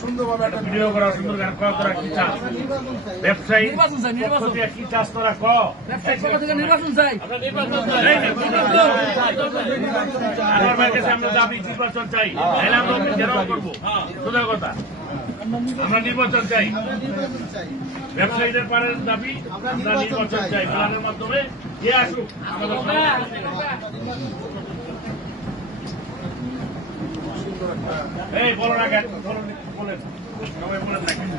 সুন্দরভাবে একটা ভিডিও করা, সুন্দর গান করা, তোরা কি চাস? ব্যবসায়ী কি চাস তোরা? নির্বাচন চাই। আমার ভাইয়ের কাছে আমরা দাবি নির্বাচন চাই, তাহলে আমরা ঘেরাও করবো। সোজা কথা, আমরা নির্বাচন চাই। ব্যবসায়ীদের পারের দাবি আমরা নির্বাচন চাই। প্ল্যানের মাধ্যমে কে আসুক আমাদের এই বলো না কেন, বলেন সবাই বলেন না কেন?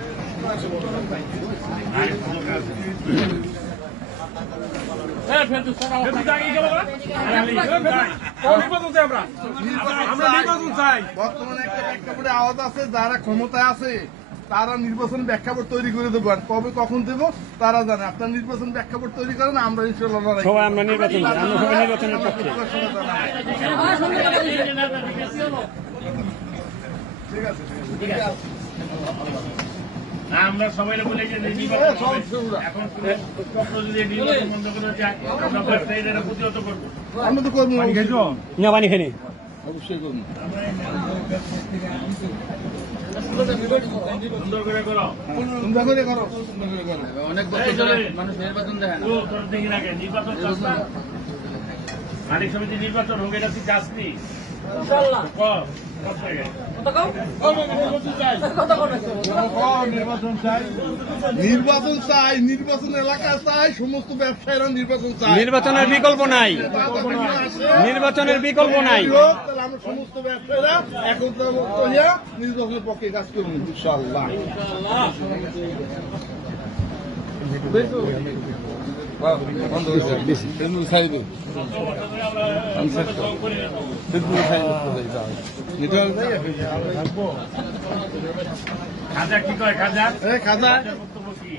বর্তমানে একটা প্রেক্ষাপটে আওয়াজ আছে, যারা ক্ষমতায় আছে তারা নির্বাচন প্রেক্ষাপট তৈরি করে দেবো। আর কবে কখন দেবো তারা জানে। আপনার নির্বাচন প্রেক্ষাপট তৈরি করেন, আমরা ইনশাল্লাহ লড়াই করব। আমরা সবাই নির্বাচনের পক্ষে। ঠিক আছে। না, আমরা সবাই বলে যে নির্বাচন এখন যদি নির্বাচন বন্ধ করে যায়, আমরা ব্যবসায়ীদের প্রতিহত করবো। আমরা তো করবো, না পানি খেয়ে অবশ্যই করবো। সুন্দর করে করো, সুন্দর করে করো, সুন্দর করে করো। অনেক বছর ধরে মানুষ নির্বাচন দেখে না। তোর দেখি রাখে নির্বাচন চাস না? মালিক সমিতি নির্বাচন হোক, এটা তুই চাস নি? ইনশাআল্লাহ। নির্বাচন চাই, নির্বাচন এলাকা চাই, সমস্ত ব্যবসায়ীরা নির্বাচন চাই। নির্বাচনের বিকল্প নাই, নির্বাচনের বিকল্প নাই। তাহলে আমরা সমস্ত ব্যবসায়ীরা একত্রিত হইয়া নির্বাচনের পক্ষে কাজ করবো ইনশাআল্লাহ। খাজা কি কয়? খাজা খাজা বক্তব্য কি?